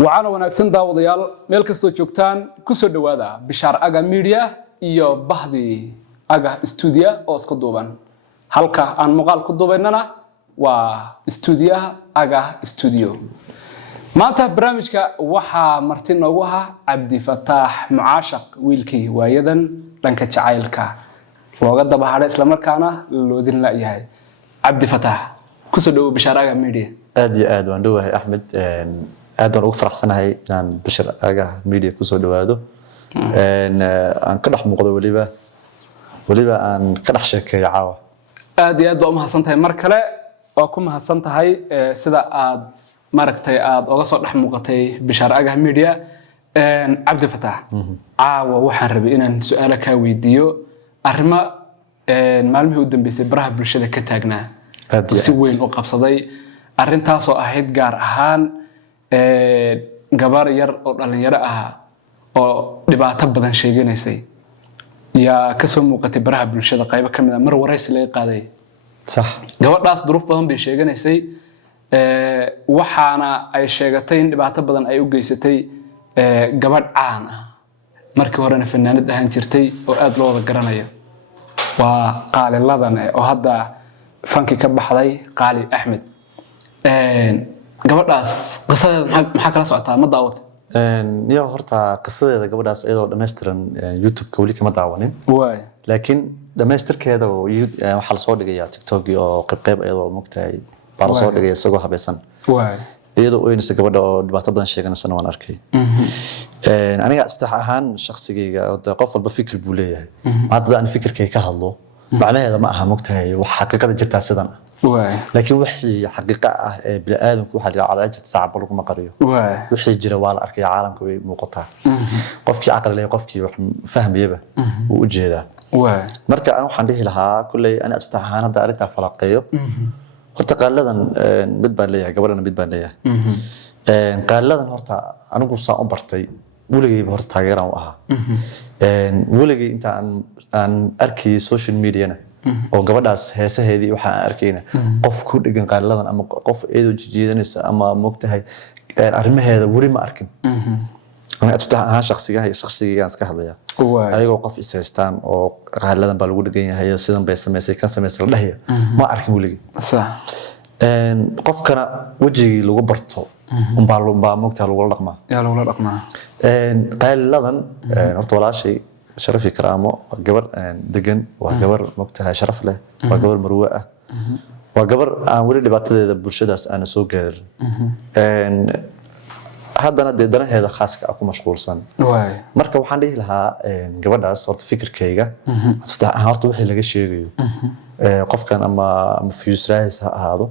وعنا ونكسن داوديال مeel kasto joogtaan ku soo dhawaada Bishaar Aga Media iyo Bahdi Aga Studio oo isku duuban halka aan muuqaal ku duubaynana waa studio Aga Studio maanta barnaamijka waxa marti noogu ah Cabdi Fataax Mucaashaq wiilkii waayadan dhanka jacaylka looga daba haray isla markaana loodin la yahay Cabdi Fataax ku soo dhawo Bishaar Aga Media aad waan dhawahay Ahmed aad baan ugu faraxsanahay inaan Bishaar Aga Media ku soo dhawaado aan ka dhex muuqdo waliba aan ka dhex sheekeeyo caawa aad u mahadsantahay mar kale oo ku mahadsantahay sida aad maragtay aad uga soo dhex muuqatay Bishaar Aga Media Cabdi Fataax caawa waxaan rabay inaan su'aalo ka weydiiyo arrimo maalmihii u dambeysay baraha bulshada ka taagnaa si weyn u qabsaday arrintaas oo ahayd gaar ahaan gabar yar oo dhalinyaro ah oo dhibaato badan sheeganaysay yaa ka soo muuqatay baraha bulshada qayb ka mid ah mar waraysi laga qaaday sax gabadhaas duruuf badan bay sheeganaysay waxaana ay sheegatay in dhibaato badan ay u geysatay gabadh caan ah markii horena fanaanad ahaan jirtay oo aad loo wada garanayo waa qaaliladan oo hadda fanki ka baxday Qaali Axmed gabadhaas qisadeeda maxaa kala socotaa ma daawatay niyo horta qisadeeda gabadhaas iyadoo dhameystiran YouTube-ka wali kama daawanin laakiin dhameystirkeeda waxa la soo dhigayaa TikTok oo qayb iyadoo mugtahay baa la soo dhigay isagoo habaysan iyadoo oynaysa gabadha oo dhibaato badan sheeganaysa waan arkay aniga Fataax ahaan shakhsigayga qof walba fikir buu leeyahay maanta aan fikirkayga ka hadlo macnaheeda ma aha mugtahay wax xaqiiqada jirta sidan laakiin wixii xaqiiqa ah ee bini'aadamku waxa la yiraahdaa jirta saacad lagu ma qariyo wixii jira waa la arkay caalamka way muuqataa qofkii aqal leh qofkii wax fahmayaba uu u jeedaa marka aan waxaan dhihi lahaa kullay ana Fataax ahaan hadda arrinta falaqeeyo horta qaaladan mid baan leeyahay gabadhana mid baan leeyahay qaaladan horta anigu saan u bartay waligayba horta taageeraan u ahaa waligay inta aan arkay social media-na oo gabadhaas heesaheedii waxa aan arkayna qof ku dhigan qaaladan ama qof eedo jiidanaysa ama moogtahay arrimaheeda wali ma arkin ana Fataax ahaan shakhsiga iska hadlaya ayagoo qof is haystaan oo qaaladan baa lagu dhigan yahay sidan bay sameysay kan sameysay la dhahay ma arkin waligay sax qofkana wajigii lagu barto baa moogtahay lagu dhaqmaa qaaladan horta walaashay sharafi karaamo gabar degan waa gabar moogtahay sharaf leh waa gabar marwo ah waa gabar aan wali dhibaatadeeda bulshadaas aan soo gaarin haddana danaheeda khaaska ah ku mashquulsan marka waxaan dhihi lahaa gabadhaas horta fikirkayga Fataax horta wixii laga sheegayo qofkan ama fiyusraahis ha ahaado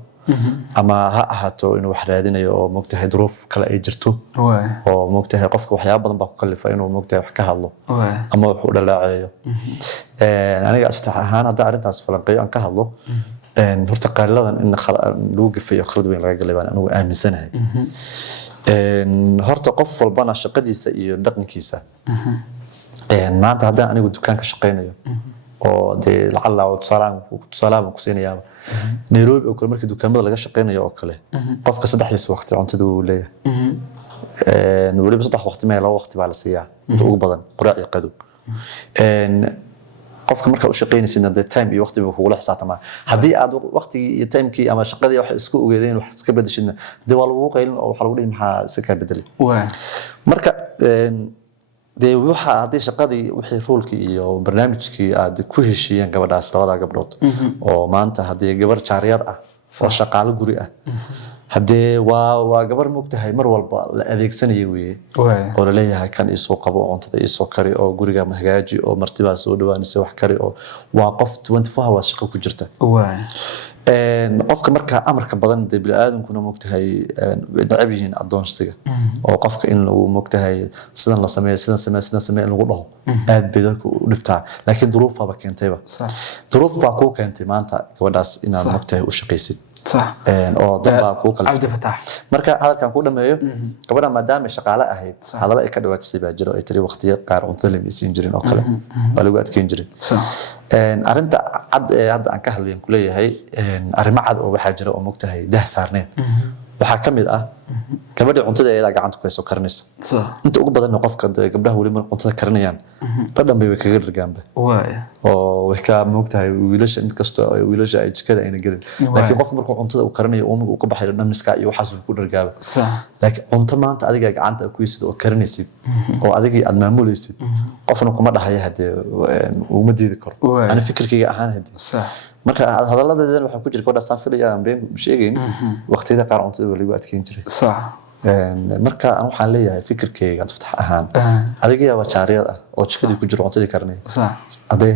ama ha ahaato inuu wax raadinayo oo moogtahay duruuf kale ay jirto oo moogtahay qofka waxyaabo badan baa ku kalifa inuu moogtahay wax ka hadlo ama wax u dhalaaceeyo aniga Fataax ahaan hadda arrintaas falanqeeyo aan ka hadlo horta qaaladan in lagu gafayo khalad weyn laga galay baan anigu aaminsanahay horta qof walbana shaqadiisa iyo dhaqankiisa maanta haddaan anigu dukaanka shaqeynayo oo dee lacala oo tusaalaha ku siinayaa Nairobi oo kale markii dukaamada laga shaqeynayo oo kale qofka saddexdiisa waqti cuntada uu leeyahay waliba saddex waqti ma laba waqti baa la siiyaa inta ugu badan quraac iyo qado qofka marka uu shaqeynaysid dee time iyo waqti buu kugu xisaabtama hadii aad waqtigii iyo timekii ama shaqadii wax isku ogeedeen wax iska bedeshidna dee waa lagu qaylin oo waxa lagu dhihi maxaa iska ka bedelay marka dee waxa hadii shaqadii wixii roolkii iyo barnaamijkii aad ku heshiiyeen gabadhaas labada gabdhood oo maanta hadii gabar jaariyad ah oo shaqaale guri ah hadee waa gabar moogtahay mar walba la adeegsanayay oo la leeyahay kan isoo qabo cuntada isoo kari oo guriga ma hagaaji oo martibaa soo dhawaanaysa wax kari oo waa qof 24 hours shaqo ku jirta qofka marka amarka badan dee bini'aadamkuna moogtahay nacab yihiin adoonsiga oo qofka in lagu moogtahay sidan la sameeyo sidan sameeyo in lagu dhaho aad bay dadku u dhibtaa laakiin duruufaba keentayba duruuf baa ku keentay maanta gabadhaas inaad moogtahay u shaqaysid صح oo damba ku kala Cabdi Fataax marka halkan ku dhameeyo gabadha maadaama shaqaale ahayd hadala ay ka dhawaajisay baa jiro ay tiri waqtiyo qaar cunto la miisin jirin oo kale waa lagu adkeyn jiray arinta cad hadda aan ka hadlayn ku leeyahay arrimo cad oo waxa jira oo moogtahay dah saarneen waxa kamid ah gabadha cuntada ay gacanta ku hayso karinaysa inta ugu badan qofka gabdhaha wali mar cuntada karinayaan dhadhan bay kaga dhirgaanba oo way ka moogtahay wiilasha inta kasto wiilasha ay jikada ayna gelin laakiin qof markuu cuntada uu karinayo uu ka baxay dhamiska iyo waxaas uu ku dhirgaaba laakiin cunto maanta adiga gacanta ku haysid oo karinaysid oo adigii aad maamulaysid qofna kuma dhahayo hadee uu ma diidi karo ana fikirkayga ahaan hadee marka hadaladeedan waxa ku jira kooda saafilaya aan been sheegayn waqtiyada qaar cuntada waliba adkeyn jiray marka aan waxaan leeyahay fikirkayga fatx ahaan adiga yaa wajaariyad ah oo jikadii ku jiro cuntadii karnay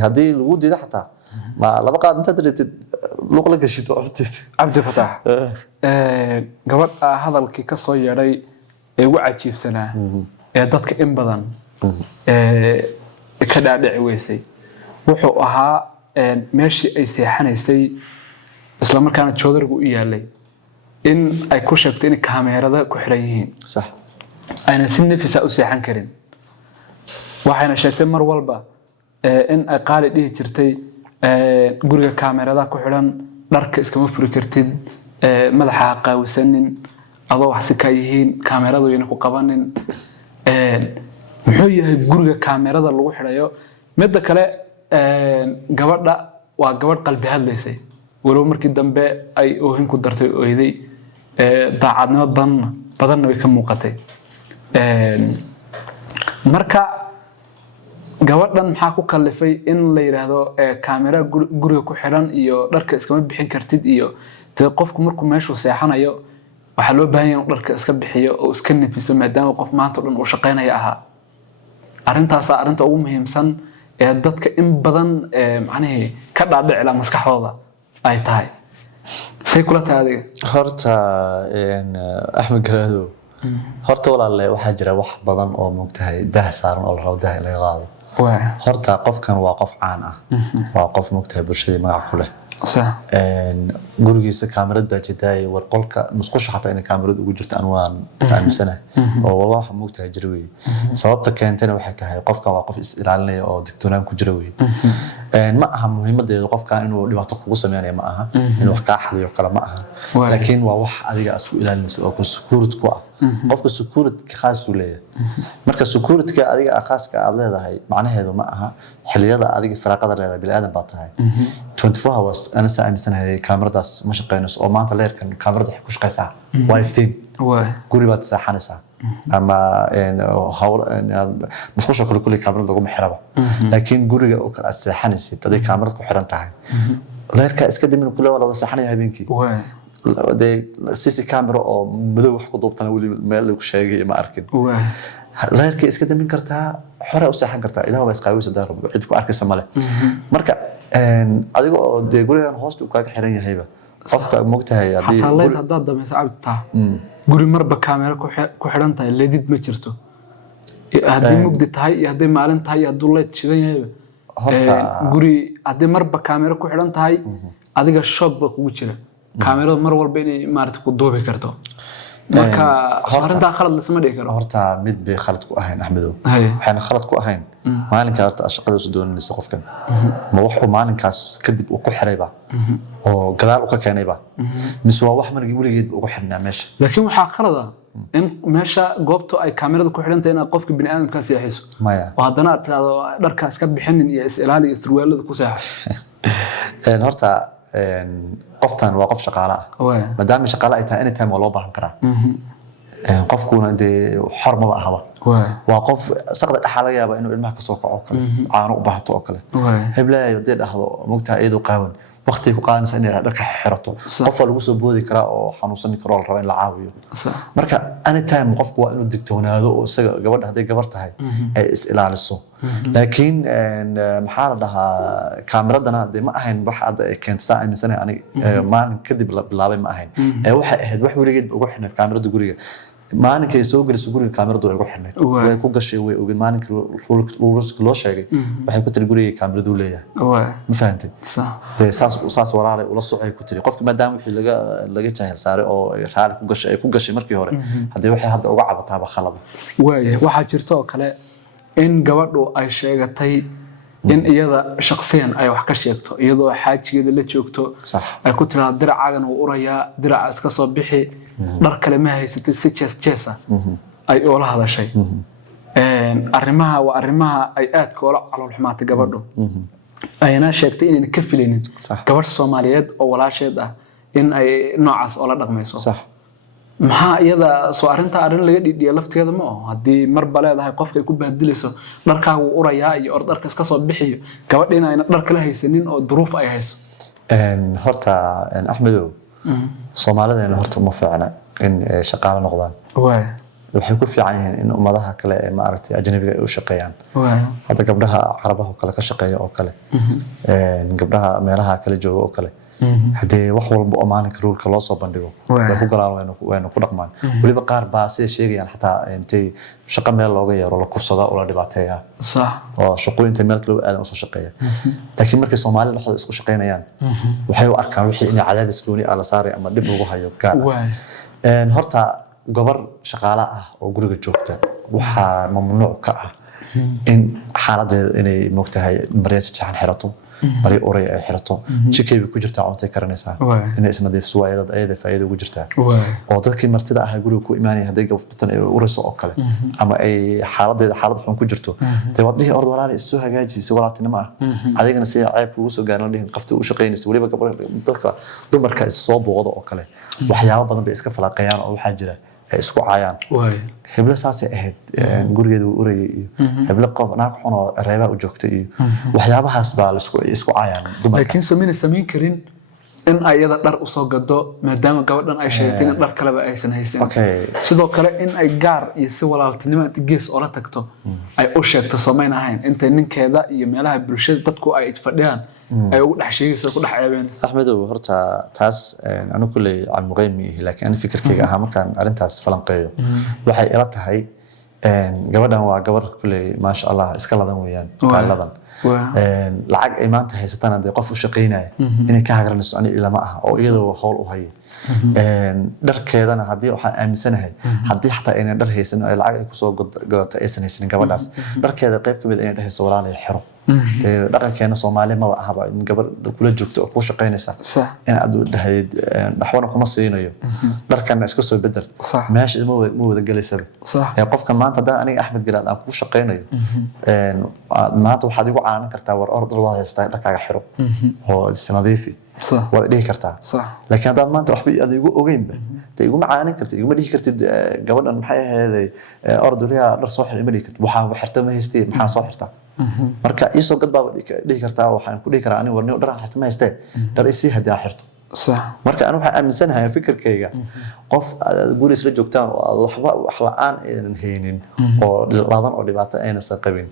hadii lagu diido xataa ma laba qaad inta diritid luq la gashid oo cunteed Cabdi Fataax gabadha hadalkii ka soo yeeray ee ugu cajiibsanaa ee dadka in badan ka dhaadhici weysay wuxuu ahaa meeshii ay seexanaysay isla markaana joodarigu u yaalay in ay ku sheegtay in kaamirada ku xiran yihiin sax ayna si nafis ah u seexan karin waxayna sheegtay mar walba in ay qaali dhihi jirtay guriga kaamirada ku xiran dharka iskama furi kartid madaxa qaawisanin adoo wax si ka yihiin kaamiradu inay ku qabanin muxuu yahay guriga kaamirada lagu xirayo mid kale gabadha waa gabadh qalbi hadlaysay walow markii dambe ay oohin ku dartay ooyday daacadnimo badanna way ka muuqatay marka gabadhan maxaa ku kalifay in la yiraahdo kaamera guriga ku xiran iyo dharka iskama bixin kartid iyo qofku markuu meeshu seexanayo waxa loo baahan yahay in dharka iska bixiyo oo iska nafiso maadaama qof maanta dhan uu shaqeynaya ahaa arinta ugu muhiimsan ee dadka in badan macnaheedu ka dhaadhicila maskaxdooda ay tahay say kula tahay horta Axmed Garaado horta walaalle waxa jira wax badan oo moogtahay dah saaran oo la rabo dah laga qaado horta qofkan waa qof caan ah waa qof moogtahay bulshada magac ku leh gurigiisa kaamirad baa jiday war qolka musqusha xataa in kaamirad ugu jirto aan waan taamisana oo waxa moogtahay jira weey sababta keentana waxay tahay qofka waa qof is ilaalinaya oo digtoonaan ku jira weey ma aha muhiimadeedu qofka inuu dhibaato kugu sameeyo ma aha inuu wax ka xadiyo kala ma aha laakiin waa wax adiga isku ilaalinaysa oo ku security ku ah qofka security khaas u leeyahay marka security adiga khaaska aad leedahay macnaheedu ma aha xiliyada adiga firaaqada leedahay bil aadan baa tahay 24 hours ana saamisanahay kaamiradaas ma shaqeynayso oo maanta leerkan kaamirada waxay ku shaqeysaa wifi guri baad saxanaysaa ama hawl musqusha kale kaamirada lagu xiraba laakiin guriga oo kala saxanaysid aday kaamirada ku xiran tahay leerka iska dimin kula wada saxanaya habeenkii CC camera oo madow wax ku duubtana wali meel lagu sheegay ma arkin leerka iska dimin kartaa xore u saxan kartaa ilaahay waa isqaawisa daarab cid ku arkaysa male marka adiga oo gurigan hoosta u kaaga xiran yahayba qofta moogtahay hadii leed hadaa dameysa abta guri marba kaamera ku xiran tahay leedid ma jirto hadii mugdi tahay iyo hadii maalin tahay haduu leed shidan yahay horta guri hadii marba kaamera ku xiran tahay adiga shock ba kugu jira kaamirada mar walba inay maartay ku duubi karto marka arinta khalad la sameeyay karo horta mid bay khalad ku ahayn Axmedo waxaan khalad ku ahayn maalinka horta shaqada soo doonaysa qofkan ma wax oo maalinkaas kadib uu ku xirayba oo gadaal u ka keenayba mise waa wax markii waligeed ugu xirnaa meesha laakiin waxa khalad ah in meesha goobto ay kaamirada ku xiran tahay in qofka bini aadamka seexiso oo haddana tiraado dharkaas ka bixinin iyo is ilaali iyo surwaalada ku seexo horta qoftan waa qof shaqaale ah maadaama shaqaale ay tahay anytime waa loo baahan karaa qofkuna xor ma ahaba waa qof saqda dhaxal laga yaaba inuu ilmaha ka soo kaco kale caano u baahato oo kale heblayo dee dhahdo moogtaa iyadoo qaawan waqti ku qaadanaysa inay dharka xirato qof lagu soo boodi karaa oo xanuunsan karo la rabo in la caawiyo marka anytime qofku waa inuu digtoonaado oo isaga gabadha haday gabar tahay ay is ilaaliso laakiin maxaa la dhahaa kaameradana ma ahayn wax aad keentay aaminsanay aniga maalin kadib la bilaabay ma ahayn waxay ahayd wax waligeed ugu xirnay kaamerada guriga maalinka ay soo galisay guriga kaamiradu way ugu xirnay way ku gashay way ogeed maalinka loo sheegay waxay ku tiri guriga kaamiradu leeyahay ma fahantay saas walaale ula socay ku tiri qofka maadaama wixii laga jahil saaray oo raali ku gashay markii hore hadii waxay hadda uga cabataaba khalad waxa jirto oo kale in gabadhu ay sheegatay in iyada shakhsiyan ay wax ka sheegto iyadoo xaajigeeda la joogto ay ku tiraahdo diracaagan wuu urayaa diracaas ka soo bixi dhar kale ma haysatid si jees ay oola hadashay arrimaha waa arrimaha ay aad koola calool xumaatay gabadhu ayna sheegtay inay ka filaynin gabadh Soomaaliyeed oo walaasheed ah in ay noocaas oo la dhaqmayso maxaa iyada soo arrinta laga dhidhiyo lafteeda ma oo hadii marba leedahay qofka ay ku baadilayso dharkaagu urayaa iyo dharka iska soo bixiyo gabadha inayna dhar kala haysanin oo duruuf ay hayso horta Axmedow Soomaaliyeed horta ma fiicna in shaqaale noqdaan waxay ku fiican yihiin in ummadaha kale ee maaragtay ajnabiga ay u shaqeeyaan hadda gabdhaha carabaha kale ka shaqeeya oo kale gabdhaha meelaha kale jooga oo kale hadee wax walba oo maalinka ruulka loo soo bandhigo way ku galaan wayna ku dhaqmaan waliba qaar baa si sheegayaan xataa intay shaqo meel looga yeero la kursada oo la dhibaateeyaa oo shaqooyinta meel kale aadan u soo shaqeeya laakiin markay Soomaaliya dhexdooda isku shaqeynayaan waxay u arkaan wixii in cadaadis gooni ah la saaray ama dib ugu hayo gaar horta gabar shaqaale ah oo guriga joogta waxa mamnuuc ka ah in xaaladeeda inay moogtahay mariyad jaxan xirato mari oray ay xirato jikayba ku jirtaa cuntay karanaysaa inay isna deefso ayada faa'iido ugu jirtaa oo dadkii martida ah guriga ku imaanay haday gabadhan ay urayso oo kale ama ay xaaladeeda xaalad xun ku jirto tay wadii ordo walaal isoo hagaajiyay walaaltinimo ah adigana si ceeb ugu soo gaaran dhihin qafta u shaqeynaysa waliba gabadha dadka dumarka soo booqdo oo kale waxyaabo badan bay iska falaqayaan oo waxa jira isku caayaan hebla saasay ahayd gurigeedu uu urayay iyo hebla qof naag xun oo reeba u joogtay iyo waxyaabahaas baa la isku caayaan dumarka laakiin sameyn karin in ayada dhar u soo gado maadaama gabadhan ay sheegtay in dhar kale aysan haysan sidoo kale in ay gaar iyo si walaaltinimo gees oo la tagto ay u sheegto sameyn ahayn inta ninkeeda iyo meelaha bulshada dadku ay fadhiyaan ay ugu dhax sheegayso ku dhax ceebeen Axmedow horta taas anu kulay aan muqaymi laakiin fikirkayga aha markaan arintaas falanqeeyo waxay ila tahay gabadhan waa gabar kulay ma sha Allah iska ladan weeyaan qaaladan lacag ay maanta haysataan hadii qof u shaqeynaya inay ka hagranayso ani ilama aha oo iyadoo hawl u hayay dharkeedana hadii waxa aaminsanahay hadii xataa inay dhar haysan ay lacag ay ku soo godato aysan haysan gabadhaas dharkeeda qayb kamid inay dhahayso walaalay xiro dhaqankeena Soomaaliya ma aha in gabar kula joogto oo ku shaqeynaysa in aad u dhahayd dhaxwana kuma siinayo dharkan iska soo bedel meesha ma wada galaysa qofka maanta hadaan aniga Axmed Garaad aan ku shaqeynayo maanta waxaad igu caanan kartaa war ordo waa haystaa dharkaaga xiro oo isnadiifi wada dhihi kartaa laakiin hadaan maanta waxba adigu ogeynba tay igu macaanin kartid igu dhihi kartid gabadhan maxay ahayd ordo liya dhar soo xir ima dhihi kartid waxa xirta ma haystay maxaa soo xirtaa marka isoo gad baa dhihi kartaa waxaan ku dhihi karaa aniga warniyo dhar xirta ma haystay dhar isii hadii aan xirto marka anu waxa aaminsanahay fikirkayga qof guri isla joogtaan oo waxba wax la'aan aan haynin oo laadan oo dhibaato aysan qabin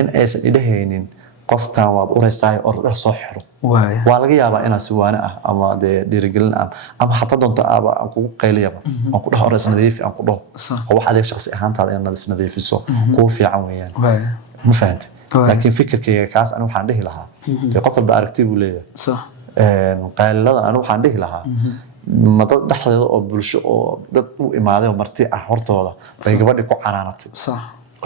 in aysan idahaynin qoftan waad uraysaa oo dhar soo xiro waa laga yaabaa inaa si waana ah ama dhiirigelin ah ama xataa doonto aan kugu qayliyaba aan ku dhaho oreys nadiif aan ku dhaho oo wax adeeg shakhsi ahaantaada inaad nadiifiso ku fiican weeyaan ma fahanti laakiin fikirkayga kaas anu waxaan dhihi lahaa qof walba aragti buu leeyahay qaaliladan anu waxaan dhihi lahaa ma dad dhaxdeeda oo bulsho oo dad u imaaday oo marti ah hortooda bay gabadhi ku canaanatay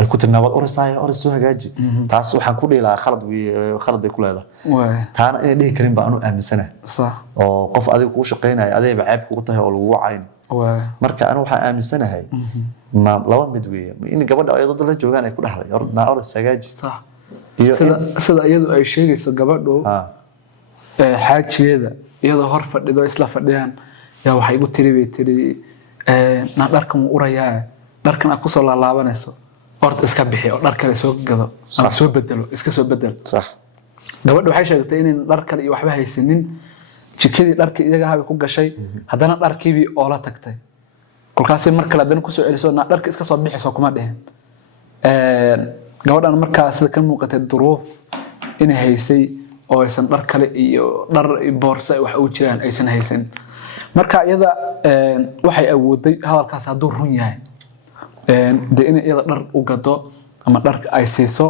ay ku tirnaabad oraysaa oreys soo hagaaji taas waxaan ku dhihi lahaa khalad bay ku leedahay taana inay dhihi karin baa anu aaminsanahay oo qof adiga kugu shaqeynaya adeeba ceeb kugu tahay oo lagu cayn marka anu waxaan aaminsanahay ma laba mid weeye in gabadha ay dad la joogaan ay ku dhaxday oreys hagaaji iyo sida iyadu ay sheegayso gabadhu xaajigeeda iyadoo hor fadhido isla fadhiyaan yaa waxay igu tiri na dharkan uu urayaa dharkan aad ku soo laalaabanayso orda iska bixi oo dhar kale soo gado ama soo bedelo iska soo bedel gabadhu waxay sheegtay in dhar kale iyo waxba haysanin jikadii dharka iyaga habay ku gashay haddana dharkiibii oo la tagtay kolkaasay mar kale haddana ku soo celiso na dharka iska soo bixi soo kuma dhihin gabadhan markaa sida ka muuqatay duruuf inay haysay oo aysan dhar kale iyo dhar boorso wax u jiraan aysan haysan marka iyada waxay awooday hadalkaas hadduu run yahay de in iyada dhar u gado ama dhar ay siiso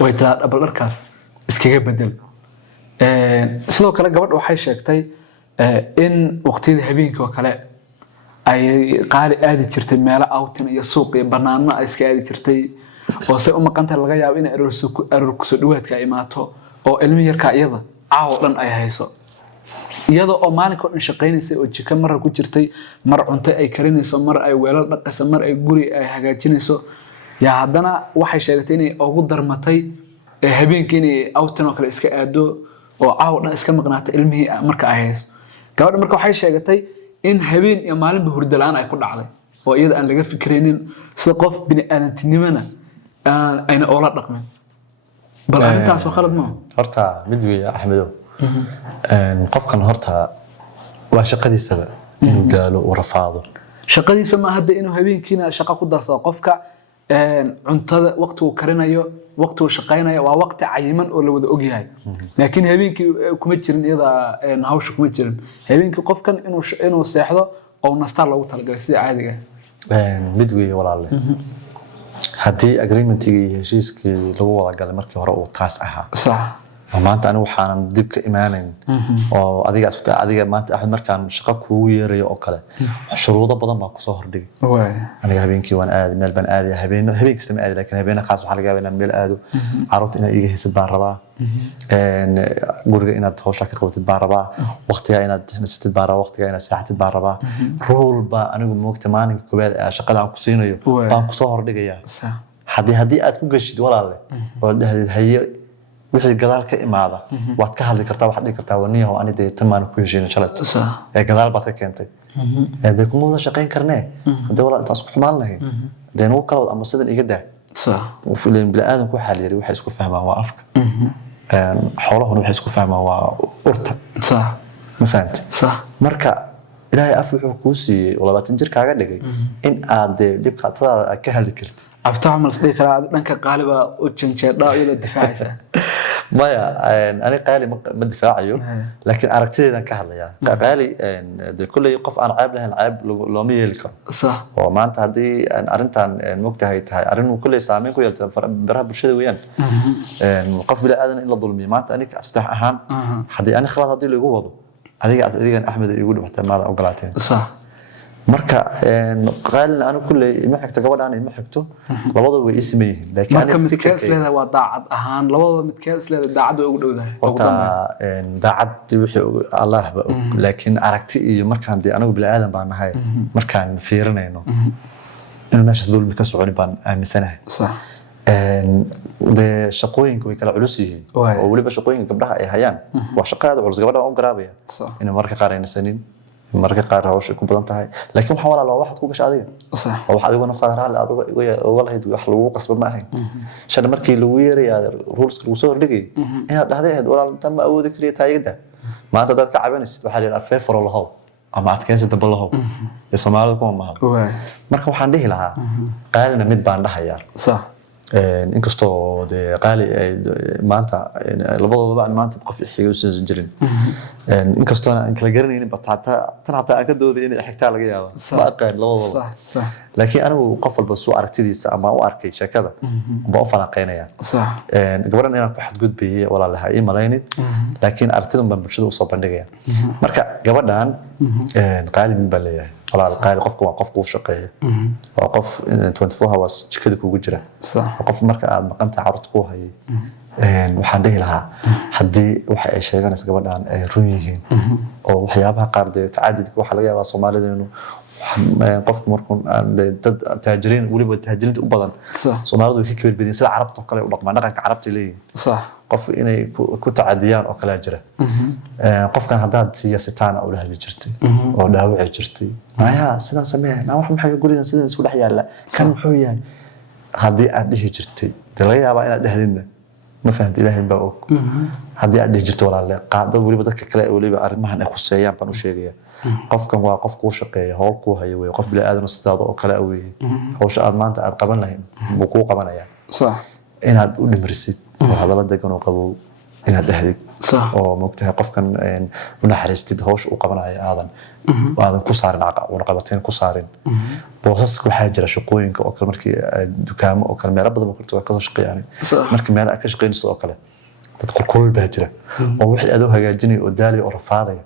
way taa double dharkaas iskaga bedel sidoo kale gabadhu waxay sheegtay in waqtiyada habeenkii oo kale ay qaali aadi jirtay meelo outing iyo suuq iyo banaano ay iska aadi jirtay oo say u maqanta laga yaabo in aroor ku soo dhawaadka imaato oo ilmi yarka iyada caaw dhan ay hayso iyadoo oo maalinka dhan shaqeynaysa oo jika mar ku jirtay mar cunto ay karinayso mar ay weelal dhaqayso mar ay guri ay hagaajinayso yaa haddana waxay sheegtay inay ugu darmatay habeenkii inay awtan oo kale iska aado oo caaw dhan iska maqnaato ilmihii marka ay hayso gabadha marka waxay sheegtay in habeen iyo maalinba hurdo la'aan ay ku dhacday oo iyada aan laga fikiraynin sida qof bini aadantinimana ayna oola dhaqmin bal arrintaas waa khalad ma horta mid weeye Axmedow qofkan horta waa shaqadiisaba inuu daalo oo rafaado shaqadiisa ma hadda inuu habeenkiina shaqo ku darsado qofka cuntada waqtigu karinayo waqtigu shaqeynayo waa waqti cayiman oo la wada og yahay laakiin habeenkii kuma jirin iyada hawsha kuma jirin habeenkii qofkan inuu seexdo oo nastaa loogu talagalay sida caadiga mid weeye walaalle haddii agreementigii iyo heshiiskii lagu wada galay markii hore uu taas ahaa sax maanta anigu waxaan dib ka imaanayn oo adiga maanta Axmed markaan shaqo kuugu yeerayo oo kale shuruudo badan baa ku soo hordhigay aniga habeenkii waan aad meel baan aad habeenkii kasta ma aad laakiin habeenka qaas waxa laga yaabaa inaan meel aado carruurta inay iga heysad baan rabaa guriga inaad hawsha ka qabatid baan rabaa waqtiga inaad nasatid baan rabaa waqtiga inaad saaxatid baan rabaa rule baa anigu moogta maalinka koobaad ee shaqada aan ku siinayo baan ku soo hordhigayaa haddii aad ku gashid walaalle oo dhahdid haye wixii gadaal ka imaada waad ka hadli kartaa waxaad dhigi kartaa waniyaha ani dee tan maan ku heshiin shalay ee gadaal baad ka keentay ee kuma wada shaqeyn karnee haddii walaal intaas ku xumaan lahayn dee nuu kala ama sidan iga daa وفيلم بلا آدم كو حالي waxay isku fahmaan waa afka xoolahuna waxay isku fahmaan waa urta صح ma fahanti صح marka ilaahay af wuxuu ku siiyay 20 jir kaaga dhigay in aad dibka tada ka heli kartid aftaa ma isdii kara dhanka qaaliba u janjeedha ila difaacaysa maya ani qaali ma difaacayo laakiin aragtideedan ka hadlaya qaali de kulli qof aan caab lahayn caab looma yeeli karo صح oo maanta hadii arintan mogtahay tahay arin kulli saameyn ku yeelto baraha bulshada weeyaan qof bila aadan in la dulmiyo maanta aniga aftax ahaan hadii ani khalad hadii lagu wado adiga Axmed igu dhibtay maada ogolaateen صح marka qaali aan kulli ma xigto gabadhaan ma xigto labadaba way ismeeyeen laakiin ani fikirkeeda waa daacad ahaan labadaba midkeeda daacad ugu dhowdahay daacad wixii Allah ba laakiin aragti iyo markaan anigu bil aadan baan nahay markaan fiirinayno in meesha dulmi ka soconi baan aaminsanahay صح de shaqooyinka way kala culus yihiin oo waliba shaqooyinka gabdhaha ay hayaan waa shaqada culus gabadha oo garaabaya in marka qaaraynasanin marka qaar hawsha ku badan tahay laakiin waxa walaal waxaad ku gashay adiga صح waxa adigu naftaada raali adigu uga lahayd wax lagu qasba ma ahayn shan markii lagu yeeray rules lagu soo hordhigay inaad dhahdeed walaal tan ma awoodi kariyo taayida maanta dad ka cabanaysid waxa la yiraahdaa favor lahow ama adkaysi dab lahow ee Soomaalidu kuma maaha marka waxaan dhihi lahaa qaalina mid baan dhahayaa صح inkastoo de qaali maanta labadooda baan maanta qof xiga u soo jirin inkastoo aan kala garanaynin batata tan hata aan ka dooday in xigtaa laga yaabo ma aqaan labadooda صح صح laakiin anigu qof walba soo aragtidiisa ama u arkay sheekada ba u falanqeynaya صح gabadhan inaan ku xadgudbiyay walaalaha ii malaynin laakiin aragtidan baan bulshada u soo bandhigaya marka gabadhan qaali min baa leeyahay walaal qaali qofku waa qof ku shaqeeya waa qof 24 hours jikada kugu jira صح qof marka aad maqanta carruurta ku hayay waxaan dhihi lahaa hadii waxa ay sheeganayso gabadhan ay run yihiin oo waxyaabaha qaar de tacaadudka waxa laga yaabaa Soomaalida inuu qofku markuu dad taajiriin waliba taajiriinta u badan Soomaalidu way ka kibir badin sida carabta kale u dhaqmaan dhaqanka carabta leeyihiin صح qof inay ku tacaadiyaan oo kala jira qofkan hadaad siyaasitaan oo lahadi jirtay oo dhaawac jirtay ayaa sidan sameeyay wax maxay gurigan sidan isku dhex yaala kan muxuu yahay hadii aad dhihi jirtay laga yaabaa inaad dhahdina ma fahanti ilaahay baa og hadii aad dhihi jirto walaal qaadad waliba dadka kale waliba arrimahan ay khuseeyaan baan u sheegaya qofkan waa qof ku shaqeeya hawl ku hayo way qof bila aadan sidaado oo kale awee hawsha aad maanta aad qaban lahayn buu ku qabanaya صح inaad u dhimrisid oo hadalada degan oo qabow inaad dhahdid صح oo moogtahay qofkan u naxariistid hawsha uu qabanayo aadan ku saarin aqoon qabateen ku saarin boosas waxa jira shaqooyinka oo kale markii dukaamo oo kale meel badan oo kale ka soo shaqeeyaan markii meel ka shaqeynayso oo kale dad kulkul baa jira oo wixii aad u hagaajinay oo daali oo rafaaday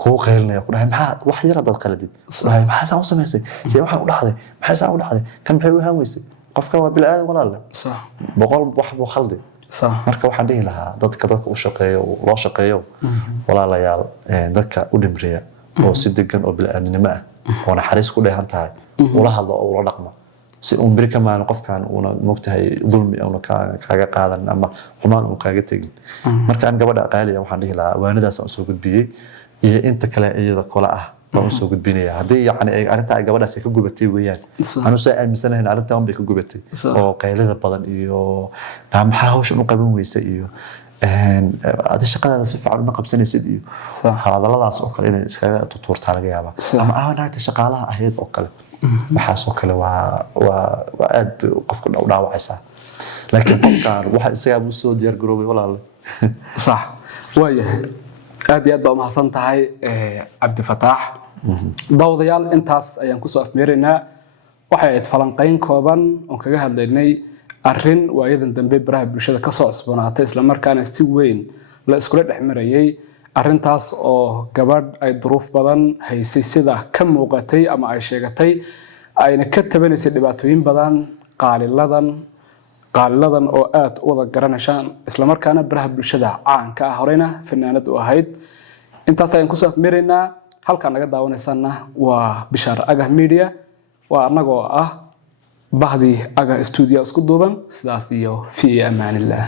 ku qeylnay ku dhahay maxaa wax yar dad qaladid dhahay maxaa soo sameysay si waxaan u dhaxday maxaa soo u dhaxday kan maxay u haaweysay qofka waa bil aadan walaal صح boqol wax buu khaldi صح marka waxaan dhihi lahaa dadka u shaqeeyo loo shaqeeyo walaalayaal dadka u dhimriya oo si degan oo bil aadanimo ah oo naxariis ku dheehan tahay ula hadlo oo ula dhaqmo si uu bari kamaan qofkan una moogtahay dulmi oo kaaga qaadan ama xumaan uu kaaga tagin marka aan gabadha qaaliya waxaan dhihi lahaa waanadaas aan soo gudbiyay iyo inta kale iyada kala ah baan soo gudbinaya hadii yacni arinta ay gabadhaas ka gubatay weeyaan aanu soo aaminsanahay arinta aan bay ka gubatay oo qaylada badan iyo maxaa hawshan u qaban weysay iyo aad shaqadaada si fiican ma qabsanaysid iyo hadaladaas oo kale inay iskaga tuurtaa laga yaabaa ama aanaad shaqaalaha ahayd oo kale waxaas oo kale waa aad qofku dhaawacaysa laakiin qofkan waxa isaga uu soo diyaar garoobay walaal صح waayahay aad iyo aad baa mahadsan tahay Cabdi Fataax dawdayaal intaas ayaan ku soo afmeeraynaa waxay ayd falanqayn kooban oo kaga hadlaynay arrin waayadan dambe baraha bulshada ka soo cusboonaatay isla markaana si weyn la iskula dhexmarayay arrintaas oo gabadh ay duruuf badan haysay sida ka muuqatay ama ay sheegatay ayna ka tabanaysay dhibaatooyin badan qaaliladan oo aad u wada garanaysan isla markaana baraha bulshada caanka ah horeyna fanaanad u ahayd intaas ayaan ku soo afmeeraynaa halka naga daawanaysanna waa Bishaar Agah Media waa anagoo ah bahdi Agah Studio isku duuban sidaas iyo fi amaanillah